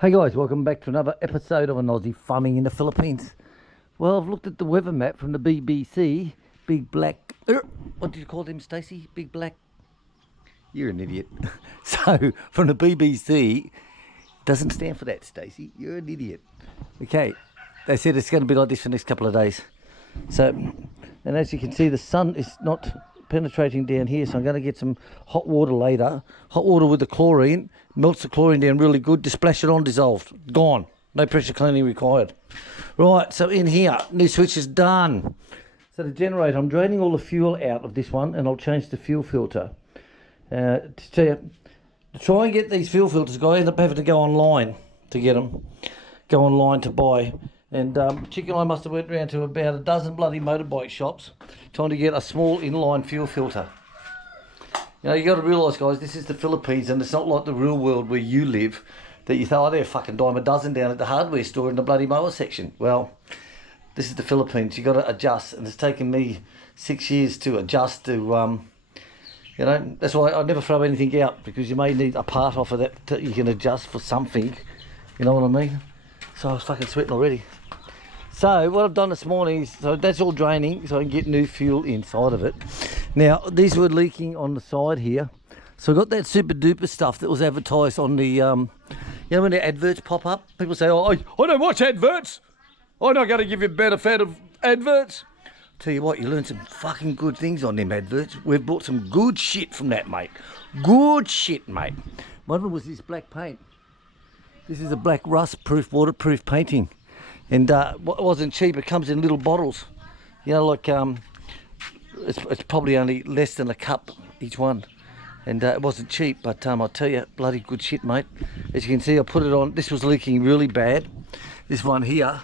Hey guys, welcome back to another episode of an Aussie farming in the Philippines. Well, I've looked at the weather map from the BBC. Big black... what did you call him, Stacey? Big black... You're an idiot. So, from the BBC, doesn't stand for that, Stacey. You're an idiot. Okay, they said it's going to be like this for the next couple of days. So, and as you can see, the sun is not penetrating down here, so I'm going to get some hot water later. Hot water with the chlorine, melts the chlorine down really good, just splash it on, dissolved, gone. No pressure cleaning required. Right, so in here, new switch is done. So the generator, I'm draining all the fuel out of this one, and I'll change the fuel filter. To try and get these fuel filters, I end up having to go online to get them. Go online to buy. And Chicken and I must have went around to about a dozen bloody motorbike shops trying to get a small inline fuel filter. You know, you got to realise, guys, this is the Philippines, and it's not like the real world where you live, that you thought, oh, they're fucking dime a dozen down at the hardware store in the bloody mower section. Well, this is the Philippines. You got to adjust, and it's taken me 6 years to adjust to, you know, that's why I never throw anything out, because you may need a part off of that that you can adjust for something. You know what I mean? So I was fucking sweating already. So what I've done this morning is, so that's all draining, so I can get new fuel inside of it. Now, these were leaking on the side here. So I got that super duper stuff that was advertised on the, you know when the adverts pop up? People say, oh, I don't watch adverts. I'm not going to give you a benefit of adverts. Tell you what, you learn some fucking good things on them adverts. We've bought some good shit from that, mate. Good shit, mate. One of them was this black paint. This is a black rust-proof, waterproof painting. And it wasn't cheap. It comes in little bottles. You know, like, it's probably only less than a cup each one. And it wasn't cheap, but I'll tell you, bloody good shit, mate. As you can see, I put it on, this was leaking really bad. This one here.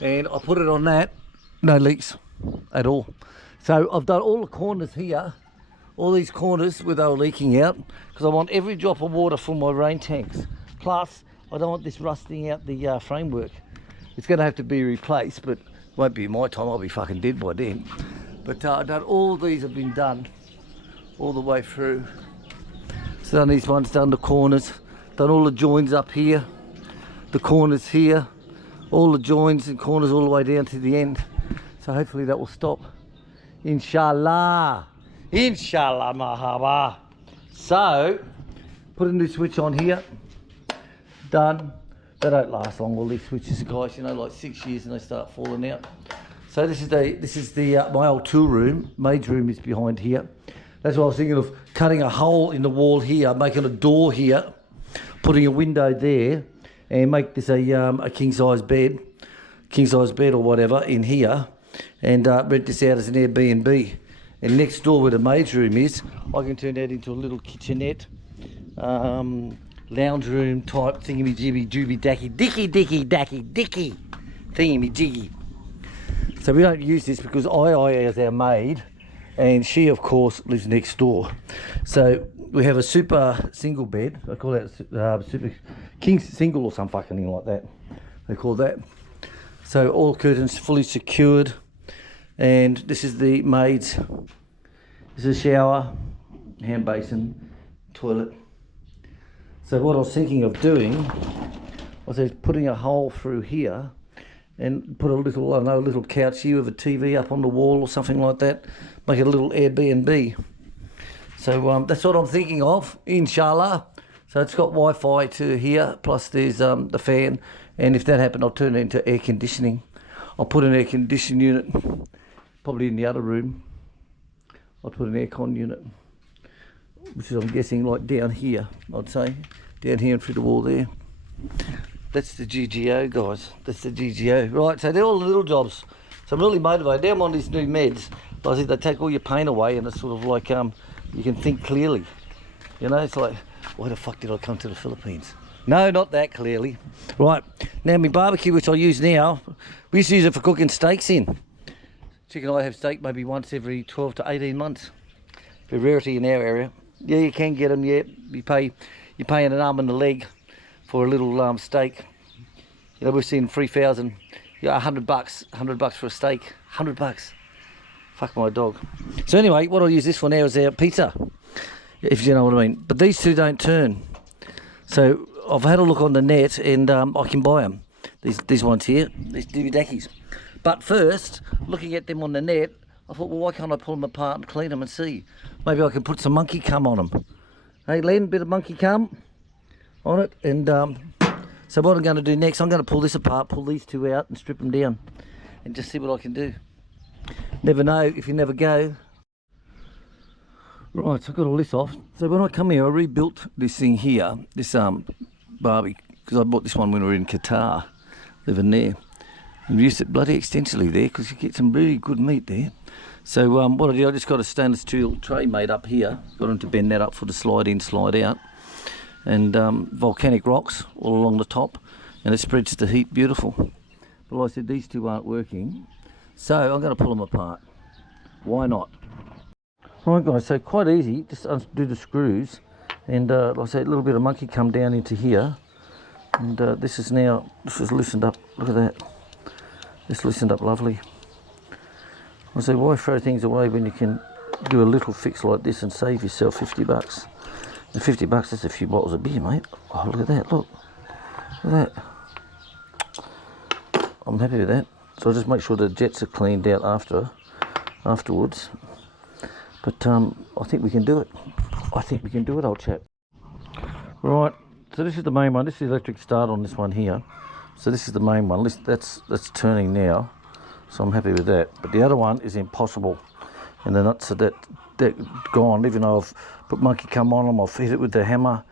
And I put it on that, no leaks at all. So I've done all the corners here, all these corners where they were leaking out, because I want every drop of water from my rain tanks. Plus, I don't want this rusting out the framework. It's going to have to be replaced, but it won't be my time. I'll be fucking dead by then. But I've done all these have been done all the way through. So done these ones, done the corners, done all the joins up here, the corners here, all the joins and corners all the way down to the end. So hopefully that will stop. Inshallah. Inshallah, mahaba. So, put a new switch on here. Done. They don't last long, all these switches, guys, you know, like 6 years and they start falling out. So this is my old tool room. Maid's room is behind here. That's why I was thinking of cutting a hole in the wall here, making a door here, putting a window there, and make this a king size bed or whatever in here, and rent this out as an Airbnb. And next door where the maid's room is, I can turn that into a little kitchenette. Lounge room type thingy jibby jooby dacky dicky thingy jiggy. So we don't use this because I is our maid, and she of course lives next door. So we have a super single bed. I call that super king single or some fucking thing like that. They call that. So all curtains fully secured, and this is the maid's. This is a shower, hand basin, toilet. So what I was thinking of doing was putting a hole through here and put a little, I don't know, a little couch here with a TV up on the wall or something like that. Make it a little Airbnb. So that's what I'm thinking of, inshallah. So it's got Wi-Fi to here, plus there's the fan. And if that happened, I'll turn it into air conditioning. I'll put an air conditioning unit, probably in the other room. I'll put an aircon unit, which is, I'm guessing, like down here, I'd say. Down here and through the wall there. That's the GGO, guys. That's the GGO. Right, so they're all the little jobs. So I'm really motivated. Now I'm on these new meds. I think they take all your pain away, and it's sort of like, you can think clearly. You know, it's like, why the fuck did I come to the Philippines? No, not that clearly. Right, now my barbecue, which I use now, we used to use it for cooking steaks in. Chicken and I have steak maybe once every 12 to 18 months. A rarity in our area. Yeah, you can get them. Yeah, you're paying an arm and a leg for a little steak. You know, we've seen 3,000, yeah, $100 for a steak. $100. Fuck my dog. So anyway, what I'll use this for now is our pizza, if you know what I mean. But these two don't turn. So I've had a look on the net, and I can buy them. These ones here, these dooby-dackies. But first, looking at them on the net, I thought, well, why can't I pull them apart and clean them and see? Maybe I can put some monkey cum on them. Hey, Len, bit of monkey cum on it. And so what I'm going to do next, I'm going to pull this apart, pull these two out and strip them down and just see what I can do. Never know if you never go. Right, so I got all this off. So when I come here, I rebuilt this thing here, this Barbie, because I bought this one when we were in Qatar, living there. And we used it bloody extensively there because you get some really good meat there. So what I did, I just got a stainless steel tray made up here. Got them to bend that up for the slide in, slide out. And volcanic rocks all along the top. And it spreads the heat beautiful. But like I said, these two aren't working. So I'm going to pull them apart. Why not? Right guys, so quite easy. Just undo the screws. And like I said, a little bit of monkey come down into here. And this is loosened up. Look at that. It's loosened up lovely. I say, why throw things away when you can do a little fix like this and save yourself 50 bucks? And 50 bucks, that's a few bottles of beer, mate. Oh, look at that, look. Look at that. I'm happy with that. So I'll just make sure the jets are cleaned out afterwards. But I think we can do it. I think we can do it, old chap. Right, so this is the main one. This is the electric start on this one here. So this is the main one. That's turning now. So I'm happy with that. But the other one is impossible. And the nuts are that gone. Even though I've put monkey cum on them, I've hit it with the hammer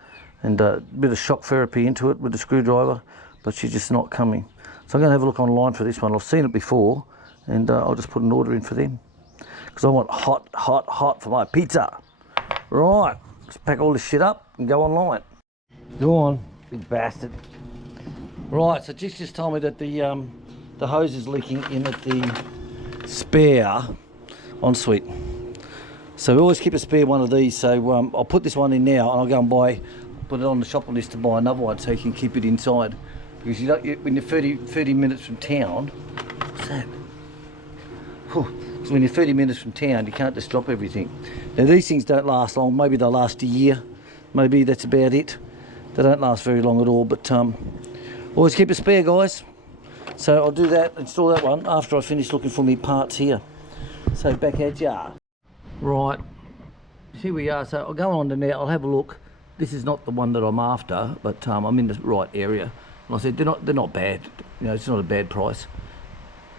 and a bit of shock therapy into it with the screwdriver. But she's just not coming. So I'm going to have a look online for this one. I've seen it before. And I'll just put an order in for them. Because I want hot, hot, hot for my pizza. Right. Let's pack all this shit up and go online. Go on, big bastard. Right, so just told me that the hose is leaking in at the spare ensuite. So we always keep a spare one of these. So I'll put this one in now, and I'll go and put it on the shopping list to buy another one, so you can keep it inside. Because when you're 30 minutes from town, what's that? So when you're 30 minutes from town, you can't just drop everything. Now these things don't last long. Maybe they'll last a year. Maybe that's about it. They don't last very long at all, but always keep a spare, guys. So I'll do that, install that one after I finish looking for me parts here. So back at ya. Right, here we are. So I'll go on to now, I'll have a look. This is not the one that I'm after, but I'm in the right area. And I said, they're not bad. You know, it's not a bad price.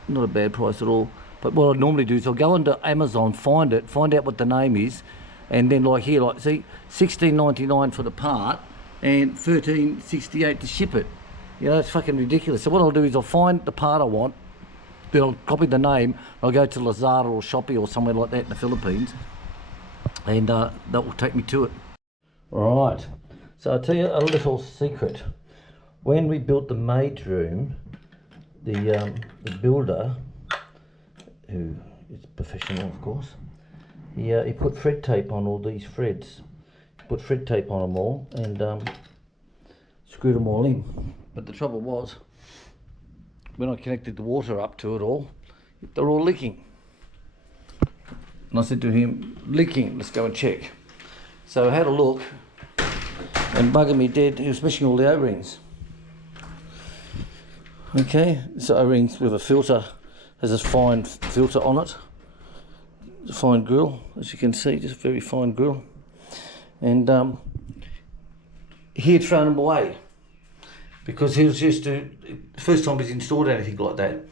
Not a bad price at all. But what I normally do is I'll go onto Amazon, find out what the name is, and then like here, like see, $16.99 for the part and $13.68 to ship it. You know, it's fucking ridiculous. So what I'll do is I'll find the part I want, then I'll copy the name, I'll go to Lazada or Shopee or somewhere like that in the Philippines, and that will take me to it. Right, so I'll tell you a little secret. When we built the maid's room, the builder, who is professional of course, he put thread tape on all these threads. He put thread tape on them all and screwed them all in. But the trouble was, when I connected the water up to it all, they're all leaking. And I said to him, leaking, let's go and check. So I had a look, and bugger me dead, he was missing all the O-rings. Okay, so O-rings with a filter, has a fine filter on it. It's a fine grill, as you can see, just a very fine grill. And he had thrown them away because he was used to, the first time he's installed anything like that.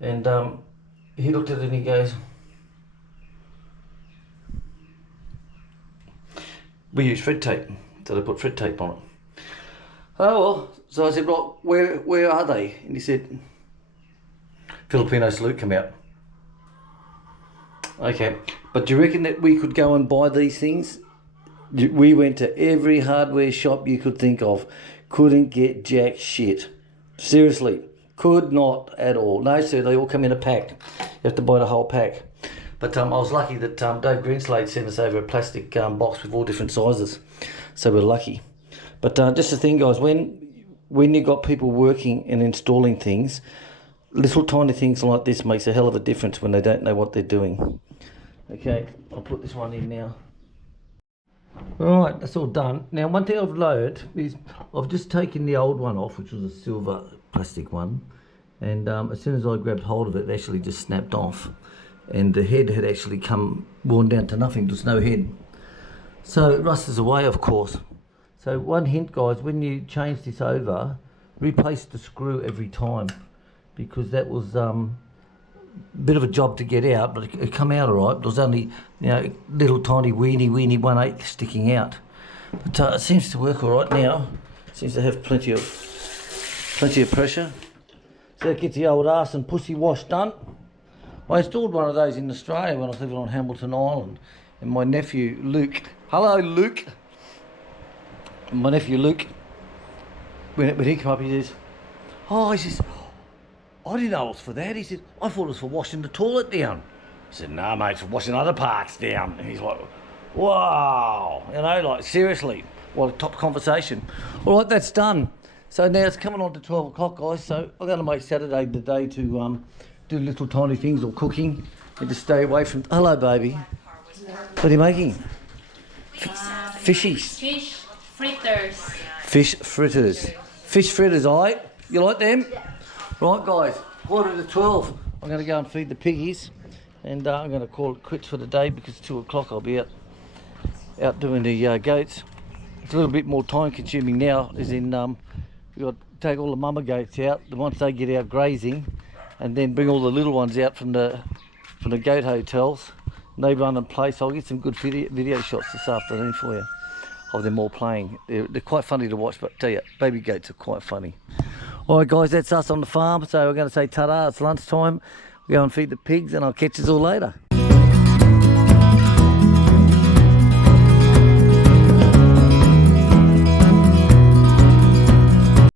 And he looked at it and he goes, we use thread tape, so they put thread tape on it. Oh well, so I said, right, where are they? And he said, Filipino salute come out. Okay, but do you reckon that we could go and buy these things? We went to every hardware shop you could think of. Couldn't get jack shit. Seriously, could not at all. No sir, they all come in a pack. You have to buy the whole pack. But I was lucky that Dave Greenslade sent us over a plastic box with all different sizes. So we're lucky. But just the thing, guys, when you got people working and installing things, little tiny things like this makes a hell of a difference when they don't know what they're doing. Okay, I'll put this one in now. Right, that's all done. Now, one thing I've learned is I've just taken the old one off, which was a silver plastic one, and as soon as I grabbed hold of it, it actually just snapped off, and the head had actually come worn down to nothing. There's no head, so it rusts away, of course. So one hint, guys, when you change this over, replace the screw every time, because that was bit of a job to get out, but it come out all right. There was only, little tiny weeny 1/8 sticking out, but it seems to work all right now. Seems to have plenty of pressure. So that gets the old arse and pussy wash done. I installed one of those in Australia when I was living on Hamilton Island, and my nephew Luke, hello Luke, my nephew Luke, when he came up, he says, I didn't know it was for that. He said, I thought it was for washing the toilet down. I said, no, mate, it's for washing other parts down. And he's like, wow, like seriously, what a top conversation. All right, that's done. So now it's coming on to 12 o'clock, guys. So I'm going to make Saturday the day to do little tiny things or cooking and to stay away from. Hello, baby. What are you making? Fishies. Fish fritters. Fish fritters. Fish fritters, all right? You like them? Yeah. Right, guys, 11:45. I'm going to go and feed the piggies, and I'm going to call it quits for the day because 2 o'clock I'll be out doing the goats. It's a little bit more time consuming now, as in we've got to take all the mama goats out once they get out grazing, and then bring all the little ones out from the goat hotels. And they run in place. I'll get some good video shots this afternoon for you of them all playing. They're quite funny to watch, but I tell you, baby goats are quite funny. All right, guys, that's us on the farm. So we're going to say ta-da, it's lunchtime. We'll go and feed the pigs, and I'll catch you all later.